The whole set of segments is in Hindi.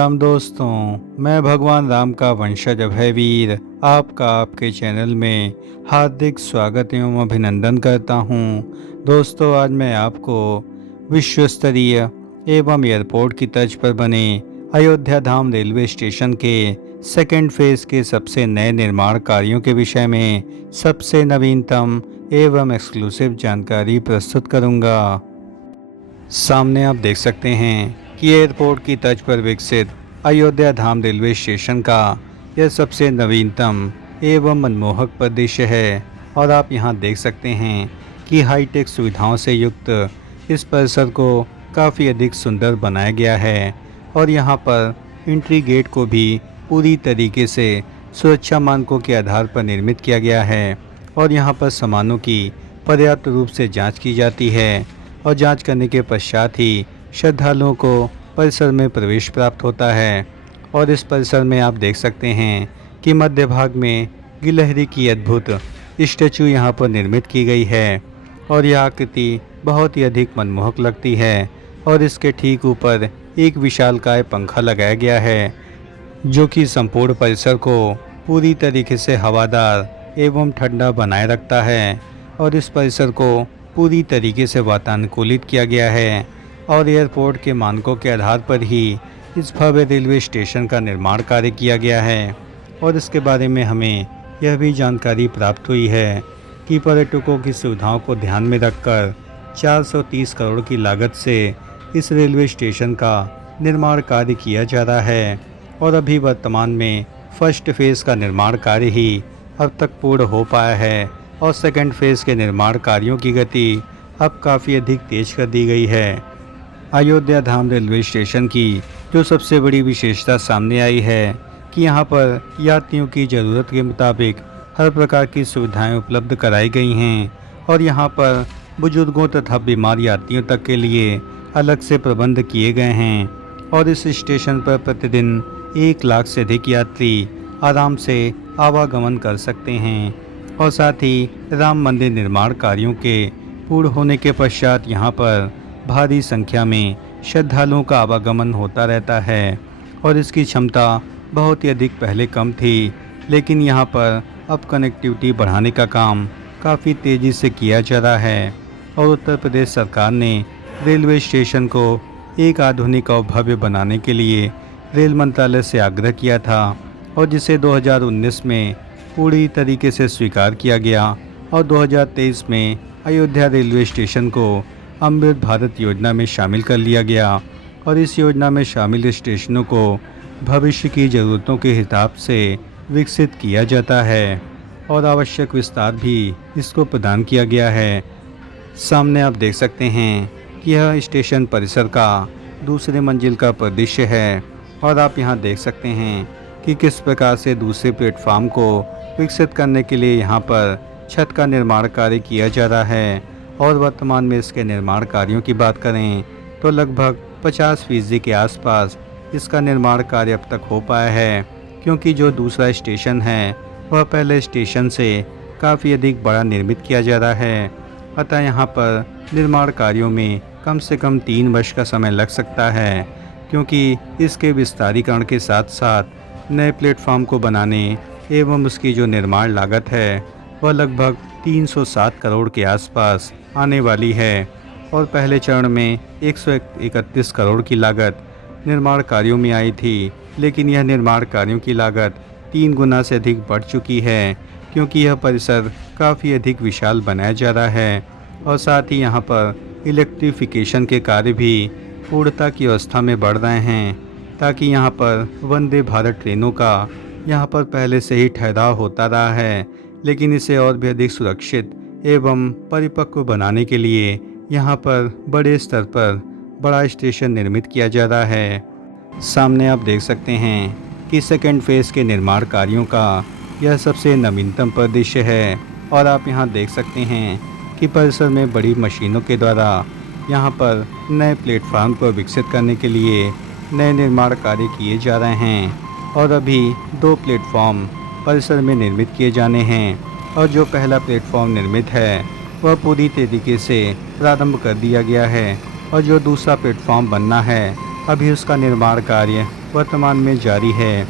राम दोस्तों, मैं भगवान राम का वंशज अभयवीर आपका आपके चैनल में हार्दिक स्वागत एवं अभिनंदन करता हूं। दोस्तों, आज मैं आपको विश्व स्तरीय एवं एयरपोर्ट की तर्ज पर बने अयोध्या धाम रेलवे स्टेशन के सेकेंड फेज के सबसे नए निर्माण कार्यों के विषय में सबसे नवीनतम एवं एक्सक्लूसिव जानकारी प्रस्तुत करूंगा। सामने आप देख सकते हैं कि एयरपोर्ट की तर्ज पर विकसित अयोध्या धाम रेलवे स्टेशन का यह सबसे नवीनतम एवं मनमोहक परिदृश्य है और आप यहां देख सकते हैं कि हाईटेक सुविधाओं से युक्त इस परिसर को काफ़ी अधिक सुंदर बनाया गया है और यहां पर एंट्री गेट को भी पूरी तरीके से सुरक्षा मानकों के आधार पर निर्मित किया गया है और यहां पर सामानों की पर्याप्त रूप से जांच की जाती है और जांच करने के पश्चात ही श्रद्धालुओं को परिसर में प्रवेश प्राप्त होता है। और इस परिसर में आप देख सकते हैं कि मध्य भाग में गिलहरी की अद्भुत स्टैचू यहाँ पर निर्मित की गई है और यह आकृति बहुत ही अधिक मनमोहक लगती है और इसके ठीक ऊपर एक विशालकाय पंखा लगाया गया है जो कि संपूर्ण परिसर को पूरी तरीके से हवादार एवं ठंडा बनाए रखता है और इस परिसर को पूरी तरीके से वातानुकूलित किया गया है और एयरपोर्ट के मानकों के आधार पर ही इस भव्य रेलवे स्टेशन का निर्माण कार्य किया गया है। और इसके बारे में हमें यह भी जानकारी प्राप्त हुई है कि पर्यटकों की सुविधाओं को ध्यान में रखकर 430 करोड़ की लागत से इस रेलवे स्टेशन का निर्माण कार्य किया जा रहा है और अभी वर्तमान में फर्स्ट फेज़ का निर्माण कार्य ही अब तक पूर्ण हो पाया है और सेकंड फेज़ के निर्माण कार्यों की गति अब काफ़ी अधिक तेज कर दी गई है। अयोध्या धाम रेलवे स्टेशन की जो सबसे बड़ी विशेषता सामने आई है कि यहाँ पर यात्रियों की ज़रूरत के मुताबिक हर प्रकार की सुविधाएं उपलब्ध कराई गई हैं और यहाँ पर बुजुर्गों तथा बीमार यात्रियों तक के लिए अलग से प्रबंध किए गए हैं और इस स्टेशन पर प्रतिदिन 1 लाख से अधिक यात्री आराम से आवागमन कर सकते हैं और साथ ही राम मंदिर निर्माण कार्यों के पूर्ण होने के पश्चात यहाँ पर भारी संख्या में श्रद्धालुओं का आवागमन होता रहता है और इसकी क्षमता बहुत ही अधिक पहले कम थी, लेकिन यहाँ पर अब कनेक्टिविटी बढ़ाने का काम काफ़ी तेज़ी से किया जा रहा है और उत्तर प्रदेश सरकार ने रेलवे स्टेशन को एक आधुनिक और भव्य बनाने के लिए रेल मंत्रालय से आग्रह किया था और जिसे 2019 में पूरी तरीके से स्वीकार किया गया और 2023 में अयोध्या रेलवे स्टेशन को अमृत भारत योजना में शामिल कर लिया गया और इस योजना में शामिल स्टेशनों को भविष्य की ज़रूरतों के हिसाब से विकसित किया जाता है और आवश्यक विस्तार भी इसको प्रदान किया गया है। सामने आप देख सकते हैं कि यह स्टेशन परिसर का दूसरे मंजिल का परिदृश्य है और आप यहाँ देख सकते हैं कि किस प्रकार से दूसरे प्लेटफार्म को विकसित करने के लिए यहाँ पर छत का निर्माण कार्य किया जा रहा है और वर्तमान में इसके निर्माण कार्यों की बात करें तो लगभग 50% के आसपास इसका निर्माण कार्य अब तक हो पाया है, क्योंकि जो दूसरा स्टेशन है वह पहले स्टेशन से काफ़ी अधिक बड़ा निर्मित किया जा रहा है। अतः यहाँ पर निर्माण कार्यों में कम से कम 3 वर्ष का समय लग सकता है, क्योंकि इसके विस्तारीकरण के साथ साथ नए प्लेटफार्म को बनाने एवं उसकी जो निर्माण लागत है वह लगभग 307 करोड़ के आसपास आने वाली है और पहले चरण में 131 करोड़ की लागत निर्माण कार्यों में आई थी, लेकिन यह निर्माण कार्यों की लागत 3 गुना से अधिक बढ़ चुकी है, क्योंकि यह परिसर काफ़ी अधिक विशाल बनाया जा रहा है और साथ ही यहाँ पर इलेक्ट्रिफिकेशन के कार्य भी पूर्णता की अवस्था में बढ़ रहे हैं ताकि यहाँ पर वंदे भारत ट्रेनों का यहाँ पर पहले से ही ठहराव होता रहा है, लेकिन इसे और भी अधिक सुरक्षित एवं परिपक्व बनाने के लिए यहाँ पर बड़े स्तर पर बड़ा स्टेशन निर्मित किया जा रहा है। सामने आप देख सकते हैं कि सेकेंड फेज़ के निर्माण कार्यों का यह सबसे नवीनतम परिदृश्य है और आप यहाँ देख सकते हैं कि परिसर में बड़ी मशीनों के द्वारा यहाँ पर नए प्लेटफार्म को विकसित करने के लिए नए निर्माण कार्य किए जा रहे हैं और अभी 2 प्लेटफॉर्म परिसर में निर्मित किए जाने हैं और जो पहला प्लेटफॉर्म निर्मित है वह पूरी तरीके से प्रारंभ कर दिया गया है और जो दूसरा प्लेटफॉर्म बनना है अभी उसका निर्माण कार्य वर्तमान में जारी है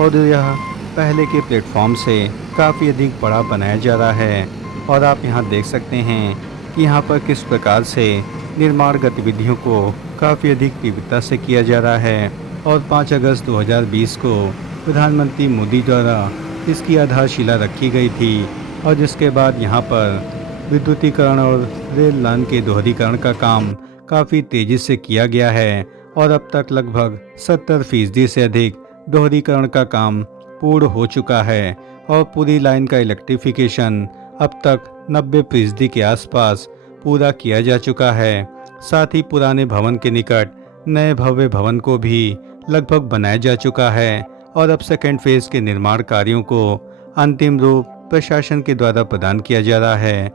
और यह पहले के प्लेटफॉर्म से काफ़ी अधिक बड़ा बनाया जा रहा है। और आप यहाँ देख सकते हैं कि यहाँ पर किस प्रकार से निर्माण गतिविधियों को काफ़ी अधिक तीव्रता से किया जा रहा है। और 5 अगस्त 2020 को प्रधानमंत्री मोदी द्वारा इसकी आधारशिला रखी गई थी और जिसके बाद यहाँ पर विद्युतीकरण और रेल लाइन के दोहरीकरण का काम काफ़ी तेज़ी से किया गया है और अब तक लगभग 70% से अधिक दोहरीकरण का काम पूर्ण हो चुका है और पूरी लाइन का इलेक्ट्रिफिकेशन अब तक 90% के आसपास पूरा किया जा चुका है। साथ ही पुराने भवन के निकट नए भव्य भवन को भी लगभग बनाया जा चुका है और अब सेकेंड फेज के निर्माण कार्यों को अंतिम रूप प्रशासन के द्वारा प्रदान किया जा रहा है।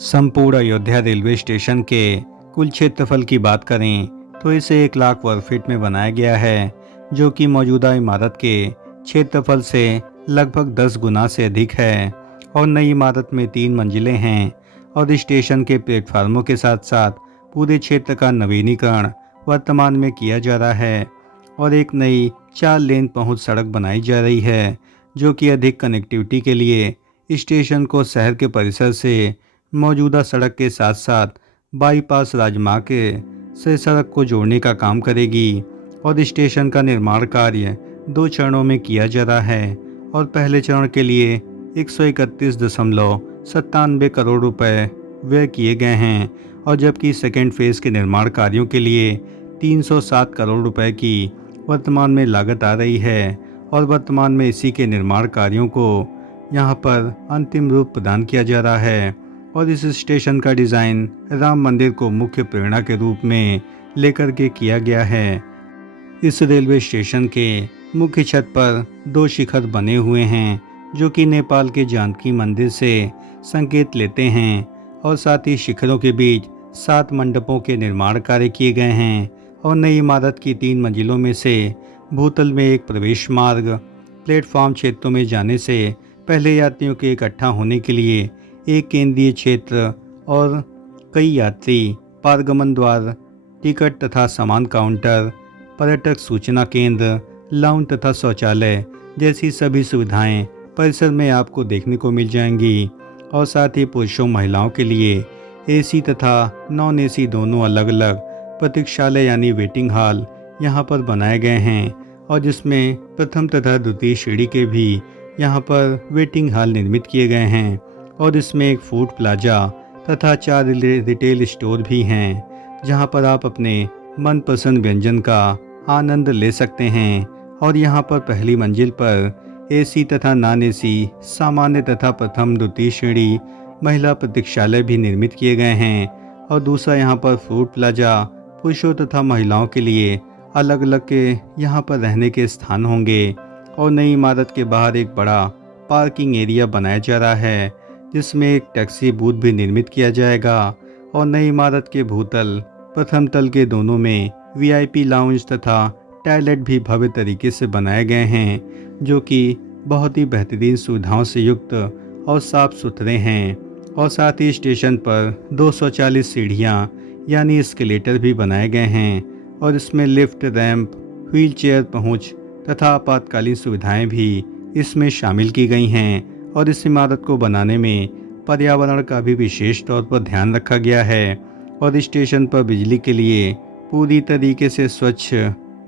संपूर्ण अयोध्या रेलवे स्टेशन के कुल क्षेत्रफल की बात करें तो इसे 1 लाख वर्ग फीट में बनाया गया है, जो कि मौजूदा इमारत के क्षेत्रफल से लगभग 10 गुना से अधिक है। और नई इमारत में 3 मंजिलें हैं और स्टेशन के प्लेटफार्मों के साथ साथ पूरे क्षेत्र का नवीनीकरण वर्तमान में किया जा रहा है और एक नई 4 लेन पहुंच सड़क बनाई जा रही है, जो कि अधिक कनेक्टिविटी के लिए स्टेशन को शहर के परिसर से मौजूदा सड़क के साथ साथ बाईपास राजमार्ग से सड़क को जोड़ने का काम करेगी। और स्टेशन का निर्माण कार्य 2 चरणों में किया जा रहा है और पहले चरण के लिए 131.97 करोड़ रुपए व्यय किए गए हैं और जबकि सेकेंड फेज के निर्माण कार्यों के लिए 307 करोड़ रुपए की वर्तमान में लागत आ रही है और वर्तमान में इसी के निर्माण कार्यों को यहाँ पर अंतिम रूप प्रदान किया जा रहा है। और इस स्टेशन का डिज़ाइन राम मंदिर को मुख्य प्रेरणा के रूप में लेकर के किया गया है। इस रेलवे स्टेशन के मुख्य छत पर 2 शिखर बने हुए हैं, जो कि नेपाल के जानकी मंदिर से संकेत लेते हैं और साथ ही शिखरों के बीच 7 मंडपों के निर्माण कार्य किए गए हैं और नई इमारत की 3 मंजिलों में से भूतल में एक प्रवेश मार्ग, प्लेटफॉर्म क्षेत्रों में जाने से पहले यात्रियों के इकट्ठा होने के लिए एक केंद्रीय क्षेत्र और कई यात्री पारगमन द्वार, टिकट तथा सामान काउंटर, पर्यटक सूचना केंद्र, लाउंज तथा शौचालय जैसी सभी सुविधाएं परिसर में आपको देखने को मिल जाएंगी। और साथ ही पुरुषों महिलाओं के लिए एसी तथा नॉन एसी दोनों अलग अलग प्रतीक्षालय यानी वेटिंग हॉल यहाँ पर बनाए गए हैं और जिसमें प्रथम तथा द्वितीय श्रेणी के भी यहाँ पर वेटिंग हॉल निर्मित किए गए हैं और इसमें एक फूड प्लाजा तथा 4 रिटेल स्टोर भी हैं, जहाँ पर आप अपने मनपसंद व्यंजन का आनंद ले सकते हैं। और यहाँ पर पहली मंजिल पर एसी तथा नॉन एसी, सामान्य तथा प्रथम द्वितीय श्रेणी महिला प्रतीक्षालय भी निर्मित किए गए हैं और दूसरा यहाँ पर फूड प्लाजा पुरुषों तथा महिलाओं के लिए अलग अलग के यहाँ पर रहने के स्थान होंगे। और नई इमारत के बाहर एक बड़ा पार्किंग एरिया बनाया जा रहा है, जिसमें एक टैक्सी बूथ भी निर्मित किया जाएगा। और नई इमारत के भूतल प्रथम तल के दोनों में वीआईपी लाउंज तथा टॉयलेट भी भव्य तरीके से बनाए गए हैं, जो कि बहुत ही बेहतरीन सुविधाओं से युक्त और साफ सुथरे हैं। और साथ ही स्टेशन पर 240 सीढ़ियाँ यानी एस्केलेटर भी बनाए गए हैं और इसमें लिफ्ट, रैंप, व्हील चेयर पहुँच तथा आपातकालीन सुविधाएं भी इसमें शामिल की गई हैं। और इस इमारत को बनाने में पर्यावरण का भी विशेष तौर पर ध्यान रखा गया है और स्टेशन पर बिजली के लिए पूरी तरीके से स्वच्छ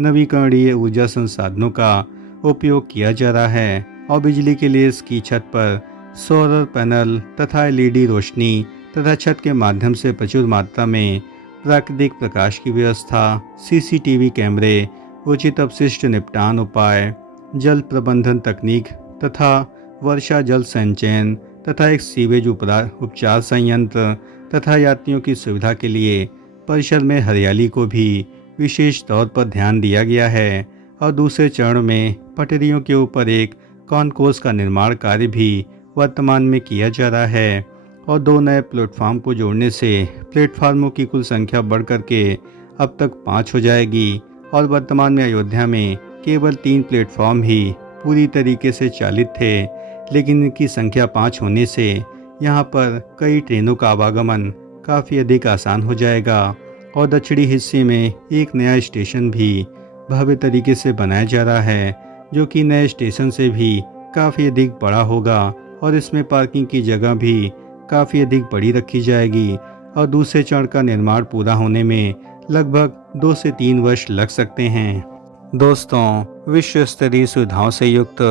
नवीकरणीय ऊर्जा संसाधनों का उपयोग किया जा रहा है। और बिजली के लिए इसकी छत पर सोलर पैनल तथा एलईडी रोशनी तथा छत के माध्यम से प्रचुर मात्रा में प्राकृतिक प्रकाश की व्यवस्था, सीसीटीवी कैमरे, उचित अपशिष्ट निपटान उपाय, जल प्रबंधन तकनीक तथा वर्षा जल संचयन तथा एक सीवेज उपचार संयंत्र तथा यात्रियों की सुविधा के लिए परिसर में हरियाली को भी विशेष तौर पर ध्यान दिया गया है। और दूसरे चरण में पटरियों के ऊपर एक कॉन्कोर्स का निर्माण कार्य भी वर्तमान में किया जा रहा है और 2 नए प्लेटफार्म को जोड़ने से प्लेटफार्मों की कुल संख्या बढ़ करके अब तक 5 हो जाएगी। और वर्तमान में अयोध्या में केवल 3 प्लेटफार्म ही पूरी तरीके से चालित थे, लेकिन इनकी संख्या 5 होने से यहाँ पर कई ट्रेनों का आवागमन काफ़ी अधिक आसान हो जाएगा। और दक्षिणी हिस्से में एक नया स्टेशन भी भव्य तरीके से बनाया जा रहा है, जो कि नए स्टेशन से भी काफ़ी अधिक बड़ा होगा और इसमें पार्किंग की जगह भी काफ़ी अधिक बड़ी रखी जाएगी और दूसरे चरण का निर्माण पूरा होने में लगभग 2 से 3 वर्ष लग सकते हैं। दोस्तों, विश्व स्तरीय सुविधाओं से युक्त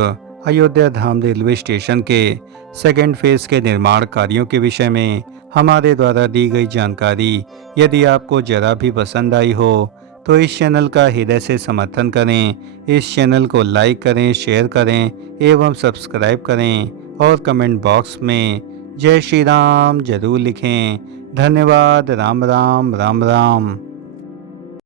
अयोध्या धाम रेलवे स्टेशन के सेकेंड फेज के निर्माण कार्यों के विषय में हमारे द्वारा दी गई जानकारी यदि आपको जरा भी पसंद आई हो तो इस चैनल का हृदय से समर्थन करें। इस चैनल को लाइक करें, शेयर करें एवं सब्सक्राइब करें और कमेंट बॉक्स में जय श्री राम जरूर लिखें। धन्यवाद। राम राम राम राम।